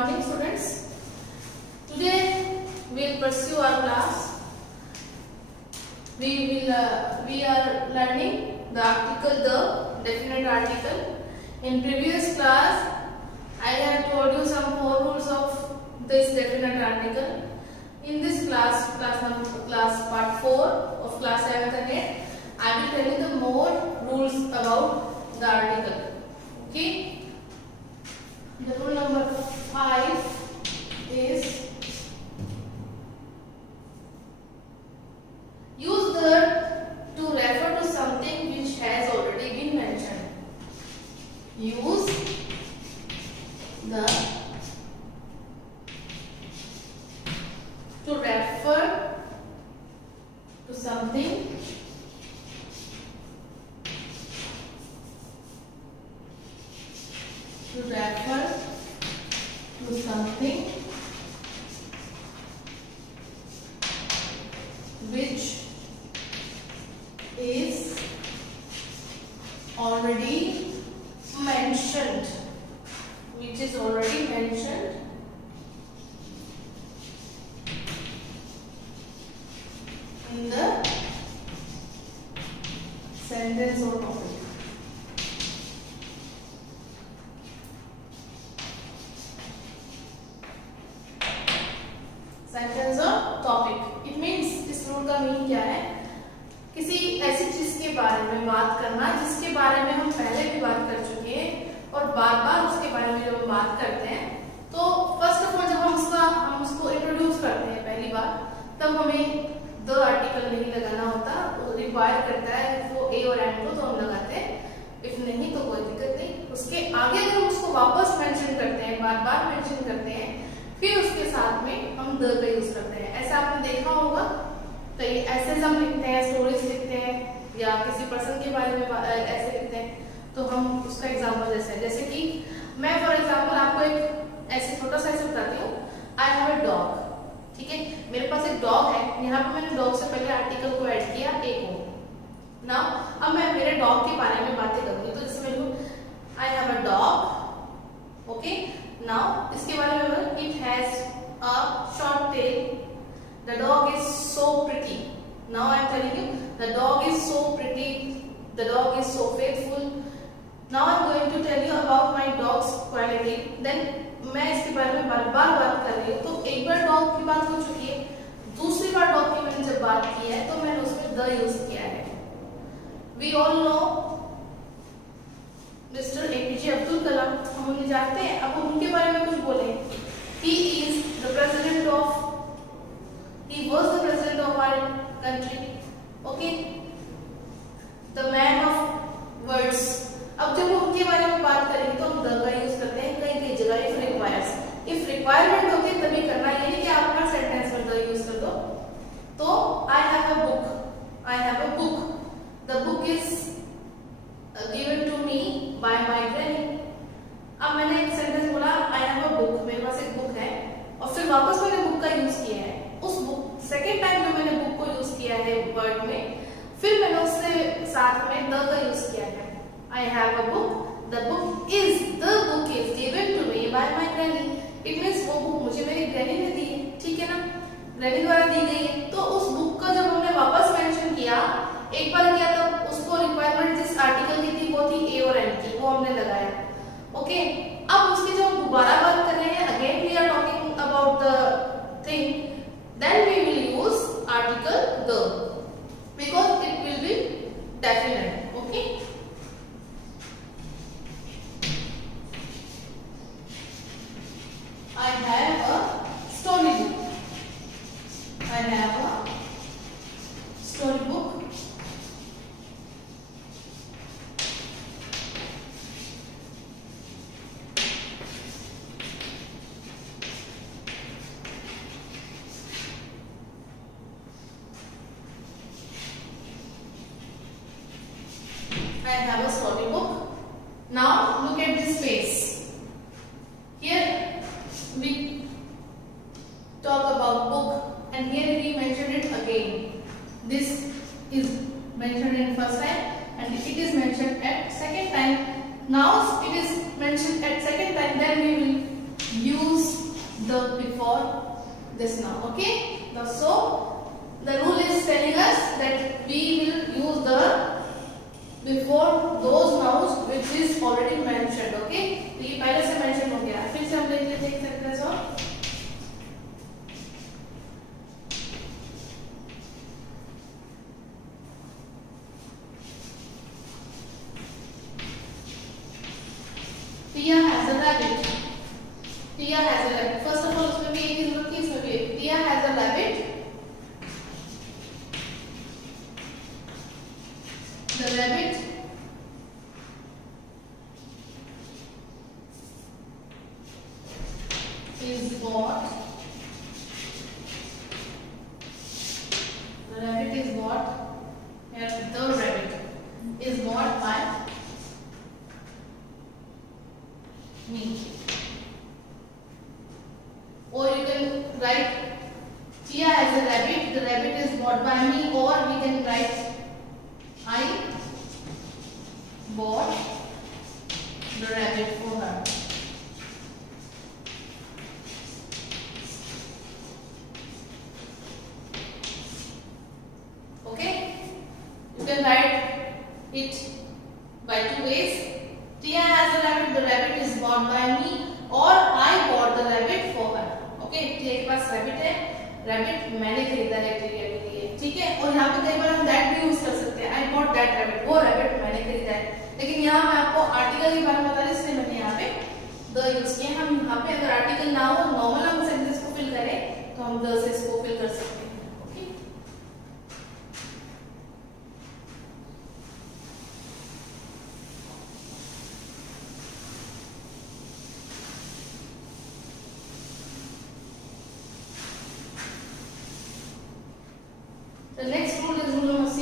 morning, students. Today we will pursue our class. We are learning the article the definite article. In previous class, I have told you some 4 rules of this definite article. In this class part 4 of class 7th and 8th, I will tell you the more rules about the article. Okay. The rule number 5 is use the to refer to something which has already been mentioned. Use the to refer to something which is already mentioned, in the sentence or topic. Sentence और topic. It means इस rule का meaning क्या है? किसी ऐसी चीज के बारे में बात करना जिसके बारे में हम पहले भी बात कर चुके हैं और बार बार उसके बारे में जब हम बात करते हैं तो फर्स्ट ऑफ ऑल जब हम उसको इंट्रोड्यूस करते हैं पहली बार, तब हमें द आर्टिकल नहीं लगाना होता. रिक्वायर करता है वो ए और एंड को तो हम लगाते हैं, इफ नहीं तो कोई दिक्कत नहीं. उसके आगे अगर हम उसको वापस मेंशन करते हैं, बार बार मेंशन करते हैं, फिर उसके साथ में हम द का यूज करते हैं. ऐसा आपने देखा होगा. तो ये ऐसे हम लिखते हैं, स्टोरीज लिखते हैं या किसी पर्सन के बारे में ऐसे लिखते हैं. तो हम उसका एग्जांपल जैसे कि मैं फॉर एग्जांपल आपको एक ऐसे छोटा सा ऐसे बताती हूँ. आई हैव अ डॉग. ठीक है, मेरे पास एक डॉग है. यहाँ पे मैंने डॉग से पहले आर्टिकल को ऐड किया ए को. नाउ अब मैं मेरे डॉग के बारे में बातें करूंगी. तो जैसे मेरे I have a dog. Okay, now इसके बारे में it has a short tail. The dog is so pretty. Now I am telling you the dog is so pretty. The dog is so faithful. Now I am going to tell you about my dog's quality. Then मैं इसके बारे में बार बार बात कर रही हूँ. तो एक बार डॉग की बात हो चुकी है, दूसरी बार डॉग की मैंने जब बात की है तो मैंने उसमें द यूज किया है. We all know mister APJ Abdul Kalam. हम उन्हें जानते हैं. अब हम उनके बारे में कुछ बोले. He is the president of. He was the president of our country. Okay. The man of words. अब जब हम उनके बारे में बात करेंगे तो हम the का यूज करते हैं कई कई जगह. if requires. if requirement होती है तभी करना. ये नहीं कि आप हर सेंटेंस में the यूज कर दो. तो I have a book. I have a book. The book is given to me by my granny. अब मैंने एक सेंटेंस बोला आई हैव अ बुक. मेरे पास एक बुक है और फिर वापस मैंने बुक का यूज किया है. उस बुक सेकेंड टाइम जो मैंने बुक को यूज किया है वर्ड में, फिर मैंने उससे साथ में द का यूज किया है. I have a book. The book is given to me by my granny. It means वो बुक मुझे मेरी ग्रैनी ने दी है. ठीक है ना, ग्रैनी द्वारा दी गई है. तो उस बुक का जब हमने वापस मेंशन किया, एक बार किया तब उसको रिक्वायरमेंट जिस आर्टिकल की थी वो थी ए और एंड की, वो हमने लगाया. ओके. अब उसकी जब हम दोबारा बात कर रहे हैं, again we are talking about the thing, then we will use article the because it will be definite. Okay. I have a story book. I have a story book. I have a storybook. Now look at this space. Here we talk about book and here we mentioned it again. This is mentioned in first time and it is mentioned at second time. Now it is mentioned at second time, then we will use this noun. Okay. So the rule is telling us that we will use the before those nouns which is already mentioned. Okay. तो ये पहले से mention हो गया. फिर से हम देख सकते हैं. So Tia has a rabbit. Tia has a rabbit. First of all, उसमें भी एक ही जरूरत थी, इसमें भी एक. Tia has a rabbit. The rabbit is bought. The rabbit is bought. Here, the rabbit is bought by me. Or you can write Tia has a rabbit. The rabbit is bought by me. Or we can write I bought the rabbit for her. Okay? You can write it by two ways. Tia has a rabbit. The rabbit is bought by me. Or I bought the rabbit for her. Okay? टिया के पास rabbit है. Rabbit मैंने खरीदा है टिया के लिए. ठीक है? और यहाँ पे कई बार हम that भी यूज कर सकते हैं. I bought that rabbit. वो rabbit मैंने खरीदा है. लेकिन यहाँ मैं आपको आर्टिकल के बारे में बता रही, इसलिए मैंने यहाँ पे the यूज किया. हम यहाँ पे अगर आर्टिकल ना हो, नॉर्मल हम सेंटेंस को फिल करें तो हम the से इसको फिल कर सकते हैं. Okay. The next rule is rule number 6.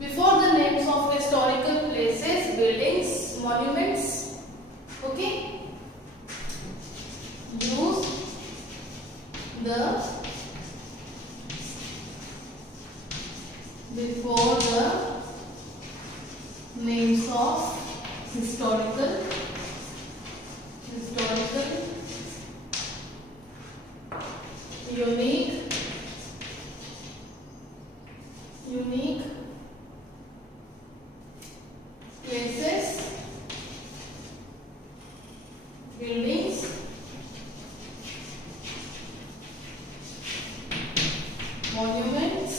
Before the names of historical places, buildings, monuments, okay, use the before the names of historical unique places, buildings, monuments,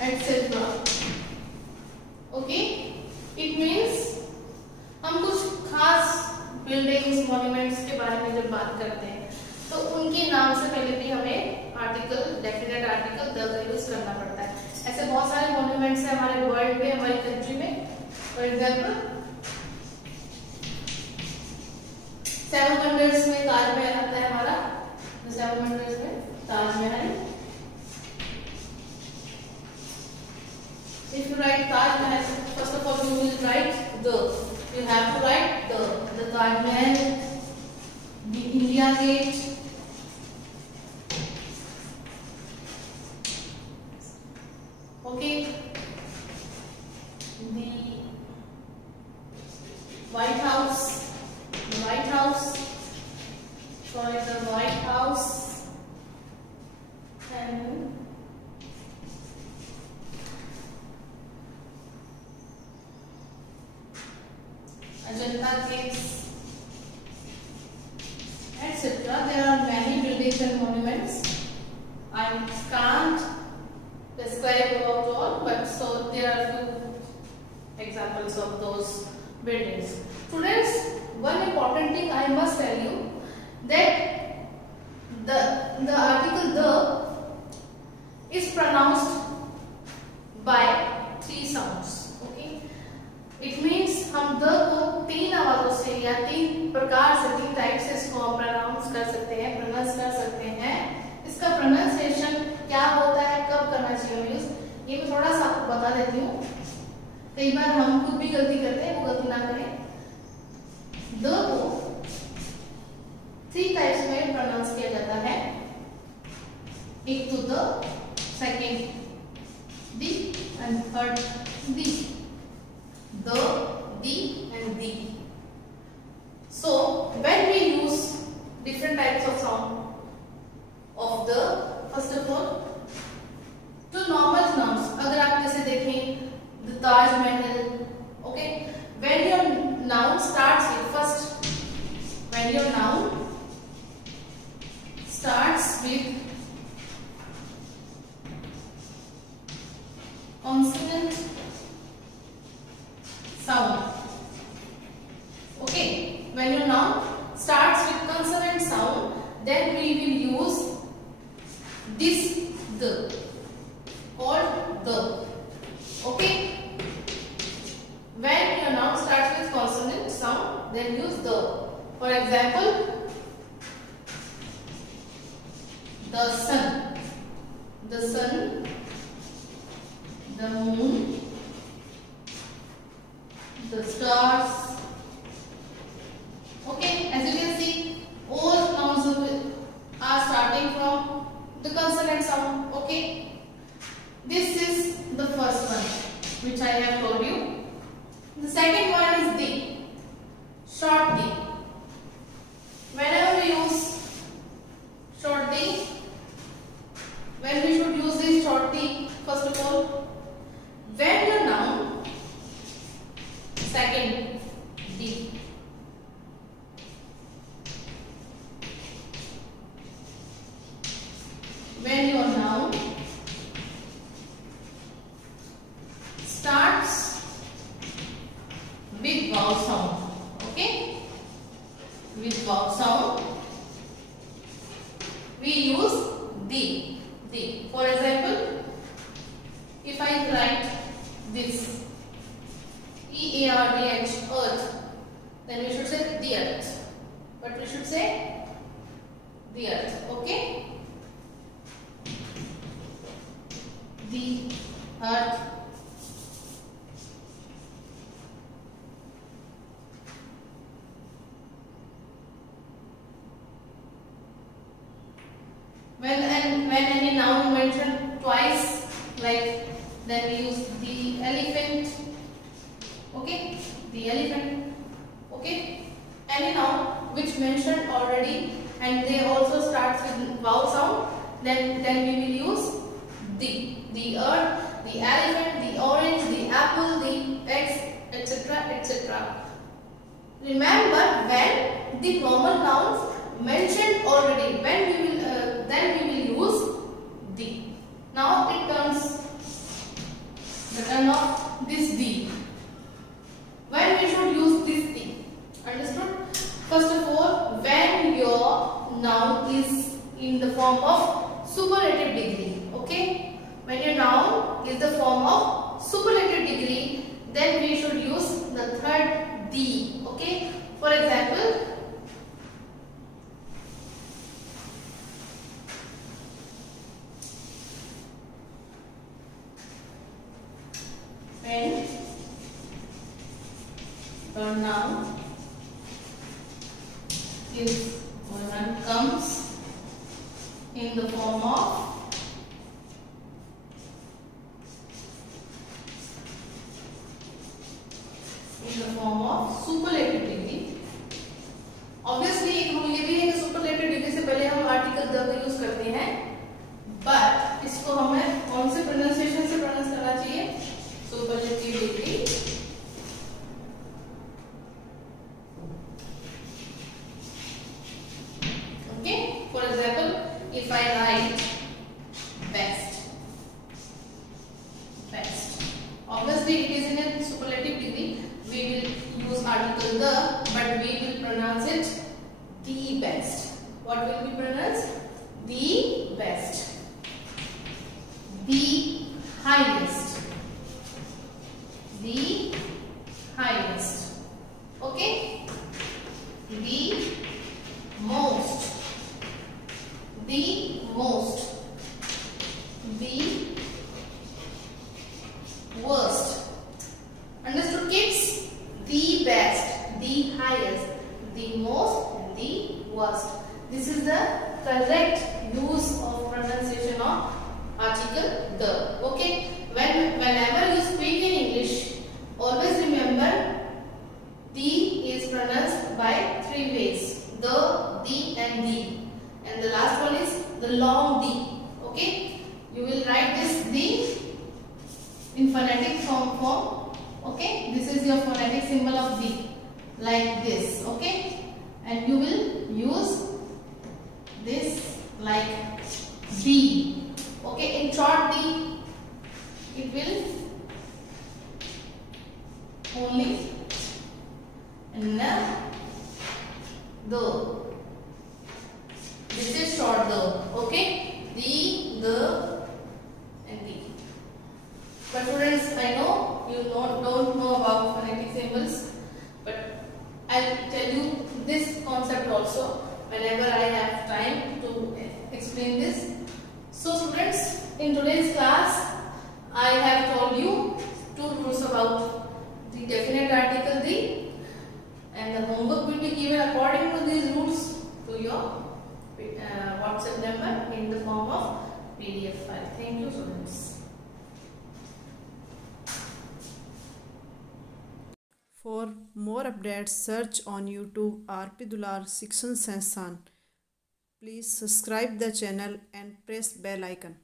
etc. Okay, it means हम कुछ खास buildings, monuments के बारे में जब बात करते हैं तो उनके नाम से पहले भी हमें आर्टिकल, डेफिनेट आर्टिकल द का यूज करना पड़ता है. ऐसे बहुत सारे मॉन्यूमेंट्स हैं हमारे वर्ल्ड में, हमारी कंट्री में. फॉर एग्जांपल 7 वंडर्स में ताजमहल आता है हमारा. 7 वंडर्स में Taj Mahal. If you write Taj Mahal, first of all you will write the. You have to write the Taj Mahal, the India Gate, okay, the White House, the White House, and Ajanta caves, etc. There are many buildings and monuments. I can't describe about all, but so there are few examples of those buildings. Students, one important thing I must tell you that the article the is pronounced by 3 sounds. Okay, it means हम the को 3 आवाजों से या 3 प्रकार से, 3 type से इसको हम प्रोनाउंस कर सकते हैं, प्रोनाउंस कर सकते हैं. इसका प्रोनाउंसिएशन क्या होता है, कब करना चाहिए यूज, ये मैं थोड़ा सा आपको बता देती हूँ. कई बार हम खुद भी गलती करते हैं, वो गलती ना करें. द को 3 टाइप्स में प्रोनाउंस किया जाता है. एक तो the, second the and third the. The, the and the. So when we use different types of sound of the, first of all, to normal nouns, अगर आप जैसे देखें the Taj Mahal, okay, when your noun starts with first, when your noun starts with consonant sound, okay, when your noun starts with consonant sound, then we will use this the, called the, okay. When your noun starts with consonant sound, then use the. For example, the sun, the sun, the moon, the stars. Okay, as you can see, all nouns are starting from the consonant sound. Okay, this is the first one which I have told you. The second one is the, short the. Whenever we use short the, when we should use this short the, first of all, when your noun, second the, when your noun starts with vowel sound, okay, with vowel sound, we use the. For example, if I write this EARTH, earth, then we should say the earth, but we should say the earth, okay, the earth. When any noun mentioned twice, like, then we use the elephant, okay, the elephant, okay. Any noun which mentioned already and they also starts with vowel sound, then we will use the earth, the elephant, the orange, the apple, the eggs, etc., etc. Remember, when the normal nouns mentioned already, when we will then we will use the. Now it turns the turn of this the. When we should use this the, understood? First of all, when your noun is in the form of superlative degree, okay, when your noun is the form of superlative degree, then we should use the third the, okay. For example, when your noun is, when comes in the form of superlative degree, obviously एक rule ये भी है कि superlative degree से पहले हम article the का use करते हैं, बट इसको हमें कौन से प्रोनाउंसिएशन से प्रोनाउंस करना चाहिए? Superlative degree, okay. For example, if I write best, obviously it is in a superlative degree, we will use article the, but we will pronounce it the best. What will be pronounced? The best, the highest, the highest, okay, the most, the most, the worst. Understood, kids? The best, the highest, the most, and the worst. This is the correct use of in phonetic form. Okay, this is your phonetic symbol of D, like this. Okay, and you will use this like D. Okay, in short D, it will only the. This is short the. Okay, the and D. But students, I know you don't know about phonetic symbols, but I'll tell you this concept also whenever I have time to explain this. So students, in today's class, I have told you 2 rules about the definite article the, and the homework will be given according to these rules to your WhatsApp number in the form of PDF file. Thank you students. For more updates, search on YouTube RP Dular Shikshan Sansthan. Please subscribe the channel and press bell icon.